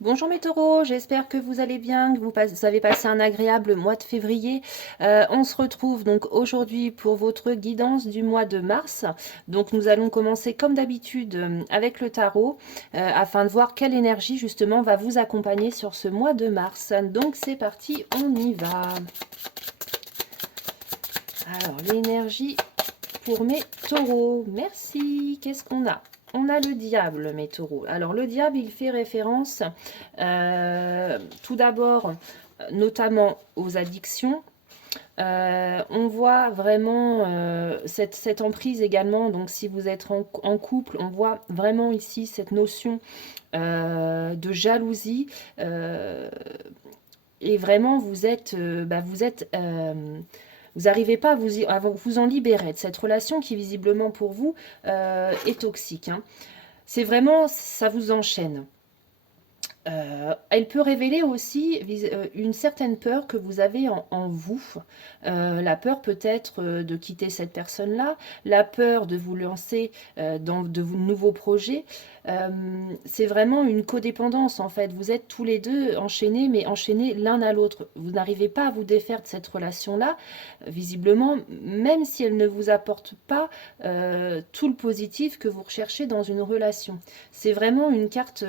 Bonjour mes taureaux, j'espère que vous allez bien, que vous avez passé un agréable mois de février. On se retrouve donc aujourd'hui pour votre guidance du mois de mars. Donc nous allons commencer comme d'habitude avec le tarot afin de voir quelle énergie justement va vous accompagner sur ce mois de mars. Donc c'est parti, on y va. Alors l'énergie pour mes taureaux, merci. Qu'est-ce qu'on a? On a le diable, mes taureaux. Alors, le diable, il fait référence tout d'abord, notamment aux addictions. On voit vraiment cette emprise également. Donc, si vous êtes en couple, on voit vraiment ici cette notion de jalousie. Et vraiment, vous n'arrivez pas à vous en libérer de cette relation qui visiblement pour vous est toxique, hein. C'est vraiment, ça vous enchaîne. Elle peut révéler aussi une certaine peur que vous avez en vous. La peur peut-être de quitter cette personne-là, la peur de vous lancer dans de nouveaux projets. C'est vraiment une codépendance en fait. Vous êtes tous les deux enchaînés, mais enchaînés l'un à l'autre. Vous n'arrivez pas à vous défaire de cette relation-là, visiblement, même si elle ne vous apporte pas tout le positif que vous recherchez dans une relation. C'est vraiment une carte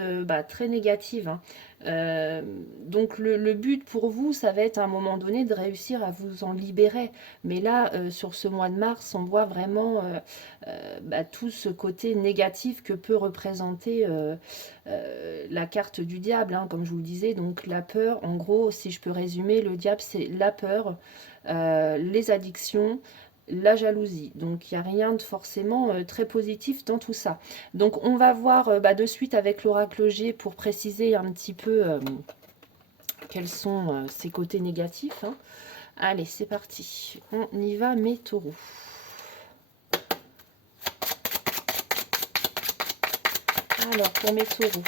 très négative, hein. Euh, donc le but pour vous, ça va être à un moment donné de réussir à vous en libérer. Mais là, sur ce mois de mars, on voit vraiment tout ce côté négatif que peut représenter la carte du diable, hein, comme je vous le disais. Donc la peur, en gros, si je peux résumer, le diable, c'est la peur, les addictions, la jalousie. Donc il n'y a rien de forcément très positif dans tout ça. Donc on va voir de suite avec l'oracle G pour préciser un petit peu quels sont ses côtés négatifs, hein. Allez, c'est parti. On y va, mes taureaux. Alors, pour mes taureaux,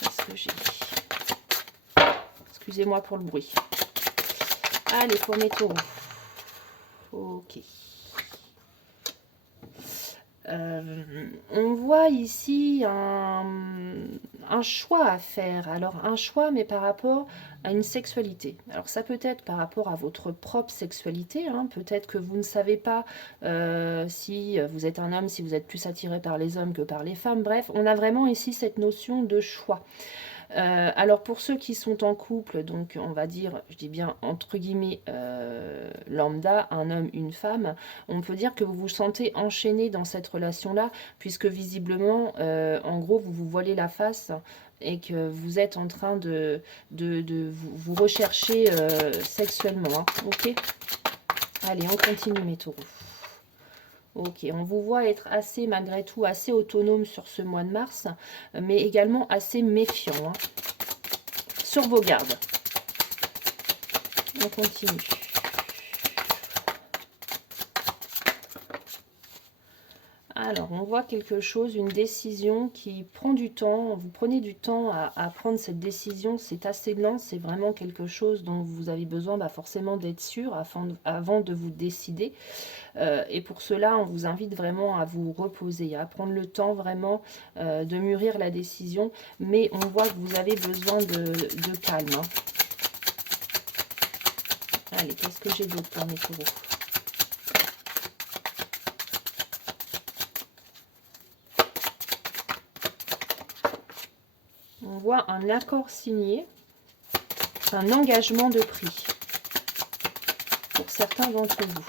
qu'est-ce que j'ai? Excusez-moi pour le bruit. Allez, pour mes taureaux. Ok. On voit ici un choix à faire. Alors un choix, mais par rapport à une sexualité. Alors ça peut être par rapport à votre propre sexualité, hein. Peut-être que vous ne savez pas si vous êtes un homme, si vous êtes plus attiré par les hommes que par les femmes. Bref, on a vraiment ici cette notion de choix. Alors pour ceux qui sont en couple, donc on va dire, je dis bien entre guillemets lambda, un homme, une femme, on peut dire que vous vous sentez enchaîné dans cette relation-là, puisque visiblement, en gros, vous vous voilez la face et que vous êtes en train de vous rechercher sexuellement, hein. Ok. Allez, on continue mes taureaux. Ok, on vous voit être assez, malgré tout, assez autonome sur ce mois de mars, mais également assez méfiant, hein, sur vos gardes. On continue. Alors, on voit quelque chose, une décision qui prend du temps. Vous prenez du temps à prendre cette décision. C'est assez lent. C'est vraiment quelque chose dont vous avez besoin forcément d'être sûr avant de vous décider. Et pour cela, on vous invite vraiment à vous reposer, à prendre le temps vraiment de mûrir la décision. Mais on voit que vous avez besoin de calme, hein. Allez, qu'est-ce que j'ai d'autre pour mes taureaux? On voit un accord signé, un engagement de prix pour certains d'entre vous.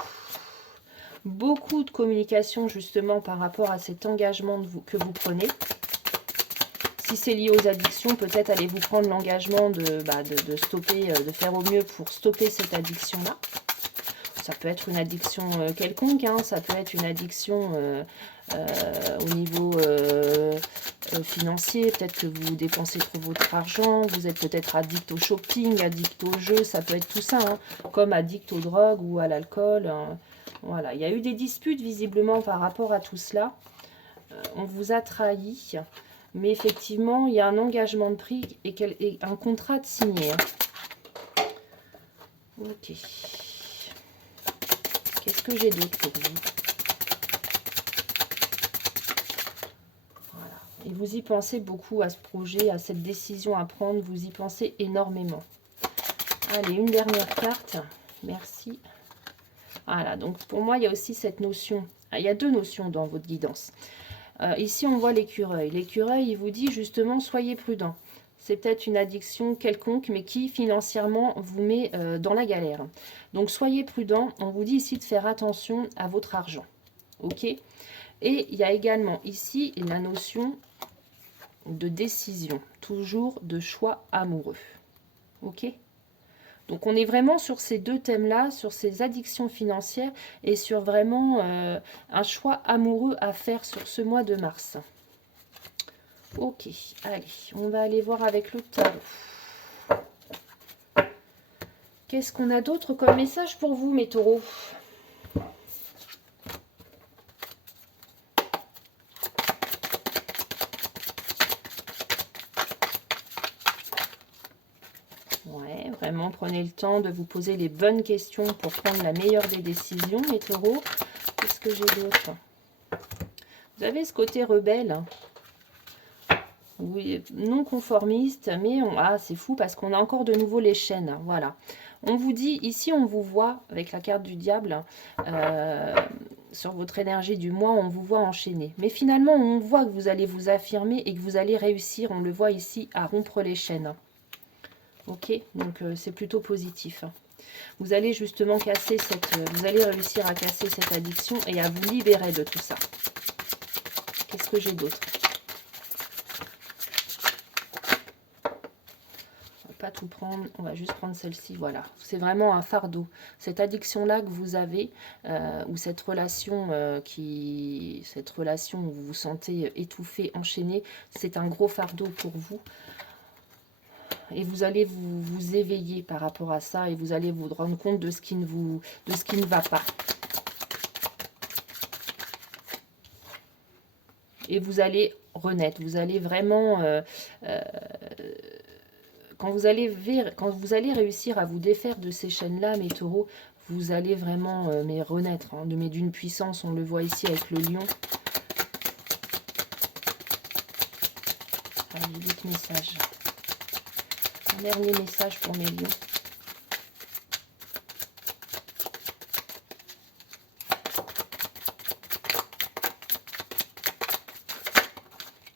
Beaucoup de communication justement par rapport à cet engagement que vous prenez. Si c'est lié aux addictions, peut-être allez-vous prendre l'engagement de stopper, de faire au mieux pour stopper cette addiction-là. Ça peut être une addiction quelconque, hein, ça peut être une addiction au niveau financier, peut-être que vous dépensez trop votre argent, vous êtes peut-être addict au shopping, addict au jeu, ça peut être tout ça, hein, comme addict aux drogues ou à l'alcool, hein. Voilà, il y a eu des disputes visiblement par rapport à tout cela. On vous a trahi, mais effectivement, il y a un engagement de prix et un contrat de signé, hein. Ok. Qu'est-ce que j'ai d'autre pour vous? Voilà. Et vous y pensez beaucoup à ce projet, à cette décision à prendre. Vous y pensez énormément. Allez, une dernière carte. Merci. Voilà, donc pour moi, il y a aussi cette notion. Il y a deux notions dans votre guidance. Ici, on voit l'écureuil. L'écureuil, il vous dit justement, soyez prudent. C'est peut-être une addiction quelconque, mais qui financièrement vous met dans la galère. Donc, soyez prudent. On vous dit ici de faire attention à votre argent. Ok? Et il y a également ici la notion de décision. Toujours de choix amoureux. Ok? Donc, on est vraiment sur ces deux thèmes-là, sur ces addictions financières et sur vraiment un choix amoureux à faire sur ce mois de mars. Ok, allez, on va aller voir avec le tarot. Qu'est-ce qu'on a d'autre comme message pour vous, mes taureaux? Ouais, vraiment, prenez le temps de vous poser les bonnes questions pour prendre la meilleure des décisions, mes taureaux. Qu'est-ce que j'ai d'autre? Vous avez ce côté rebelle, hein. Oui, non conformiste, mais c'est fou parce qu'on a encore de nouveau les chaînes, voilà. On vous dit, ici on vous voit, avec la carte du diable, sur votre énergie du mois, on vous voit enchaîner. Mais finalement, on voit que vous allez vous affirmer et que vous allez réussir, on le voit ici, à rompre les chaînes. Ok, donc c'est plutôt positif. Vous allez justement casser vous allez réussir à casser cette addiction et à vous libérer de tout ça. Qu'est-ce que j'ai d'autre? Pas tout prendre, on va juste prendre celle-ci, voilà. C'est vraiment un fardeau. Cette addiction-là que vous avez, ou cette relation où vous vous sentez étouffé, enchaîné, c'est un gros fardeau pour vous. Et vous allez vous éveiller par rapport à ça et vous allez vous rendre compte de ce qui ne va pas. Et vous allez renaître, vous allez vraiment... quand vous allez réussir à vous défaire de ces chaînes-là, mes taureaux, vous allez vraiment renaître, hein, mais d'une puissance, on le voit ici avec le lion. Allez, d'autres messages. Un dernier message pour mes lions.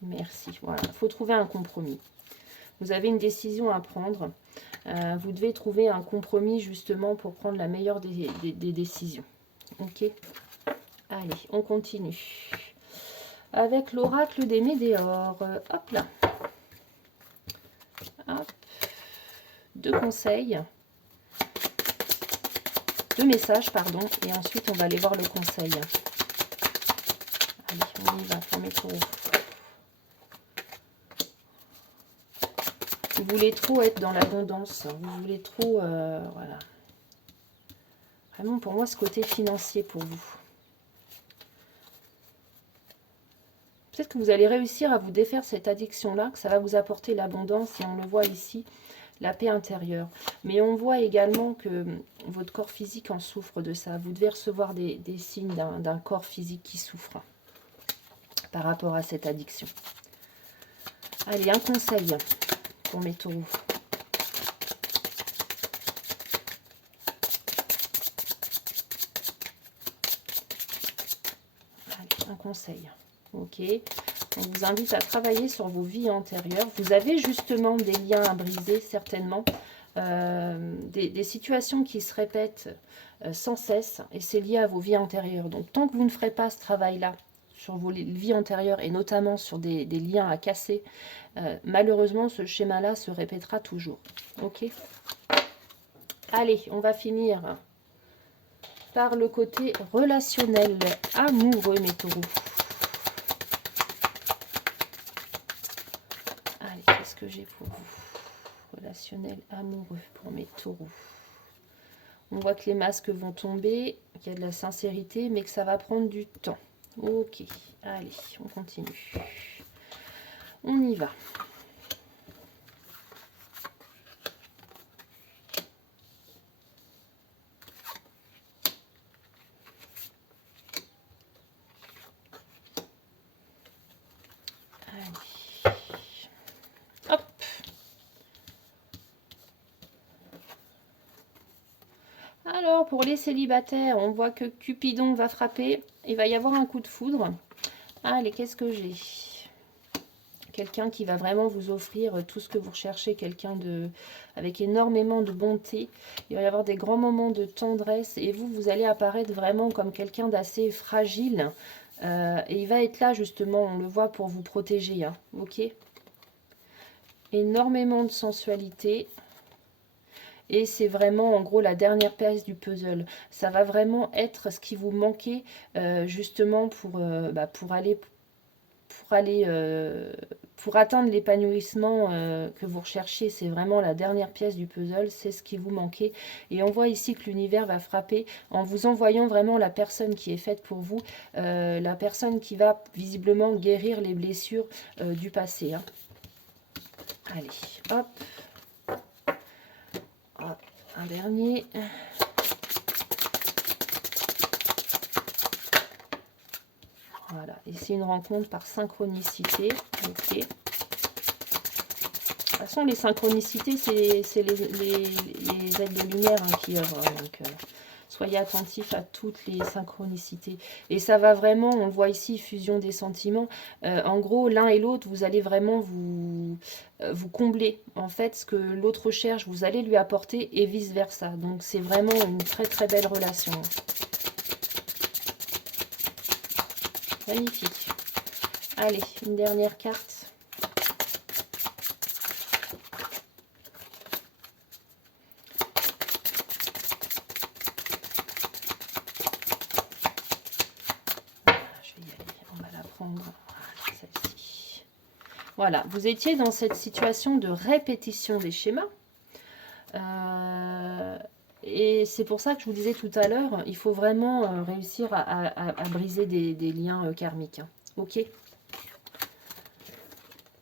Merci, voilà, il faut trouver un compromis. Vous avez une décision à prendre. Vous devez trouver un compromis justement pour prendre la meilleure des décisions. Ok. Allez, on continue. Avec l'oracle des Médéors. Hop là. Hop. 2 conseils. 2 messages, pardon. Et ensuite, on va aller voir le conseil. Allez, on y va pour mes taureaux. Vous voulez trop être dans l'abondance. Vous voulez trop... voilà. Vraiment, pour moi, ce côté financier pour vous. Peut-être que vous allez réussir à vous défaire cette addiction-là, que ça va vous apporter l'abondance. Et on le voit ici, la paix intérieure. Mais on voit également que votre corps physique en souffre de ça. Vous devez recevoir des signes d'un corps physique qui souffre par rapport à cette addiction. Allez, un conseil pour mes taureaux. Allez, un conseil. Ok. On vous invite à travailler sur vos vies antérieures. Vous avez justement des liens à briser, certainement. Des situations qui se répètent sans cesse. Et c'est lié à vos vies antérieures. Donc, tant que vous ne ferez pas ce travail-là sur vos vies antérieures et notamment sur des liens à casser, malheureusement, ce schéma-là se répétera toujours. Ok. Allez, on va finir par le côté relationnel, amoureux, mes taureaux. Allez, qu'est-ce que j'ai pour vous? Relationnel, amoureux pour mes taureaux. On voit que les masques vont tomber, qu'il y a de la sincérité, mais que ça va prendre du temps. Ok, allez, on continue. On y va. Allez. Alors, pour les célibataires, on voit que Cupidon va frapper. Il va y avoir un coup de foudre. Allez, qu'est-ce que j'ai? Quelqu'un qui va vraiment vous offrir tout ce que vous recherchez, quelqu'un avec énormément de bonté. Il va y avoir des grands moments de tendresse et vous allez apparaître vraiment comme quelqu'un d'assez fragile. Et il va être là justement, on le voit, pour vous protéger. Hein, ok? Énormément de sensualité. Et c'est vraiment en gros la dernière pièce du puzzle. Ça va vraiment être ce qui vous manquait justement pour atteindre l'épanouissement que vous recherchez. C'est vraiment la dernière pièce du puzzle, c'est ce qui vous manquait. Et on voit ici que l'univers va frapper en vous envoyant vraiment la personne qui est faite pour vous, la personne qui va visiblement guérir les blessures du passé. Hein. Allez, hop. Hop, un dernier. Voilà, et c'est une rencontre par synchronicité. Ok. De toute façon, les synchronicités, c'est les aides de lumière hein, qui œuvrent. Donc, soyez attentifs à toutes les synchronicités. Et ça va vraiment, on le voit ici, fusion des sentiments. En gros, l'un et l'autre, vous allez vraiment vous combler. En fait, ce que l'autre cherche, vous allez lui apporter et vice-versa. Donc, c'est vraiment une très très belle relation. Magnifique. Allez, une dernière carte. Voilà, vous étiez dans cette situation de répétition des schémas. Et c'est pour ça que je vous disais tout à l'heure, il faut vraiment réussir à briser des liens karmiques. Hein. Ok.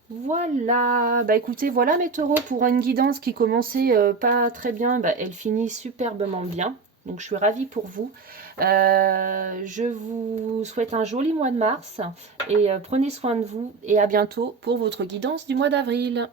Voilà, bah écoutez, voilà mes taureaux pour une guidance qui commençait pas très bien, bah, elle finit superbement bien. Donc je suis ravie pour vous. Je vous souhaite un joli mois de mars et prenez soin de vous et à bientôt pour votre guidance du mois d'avril.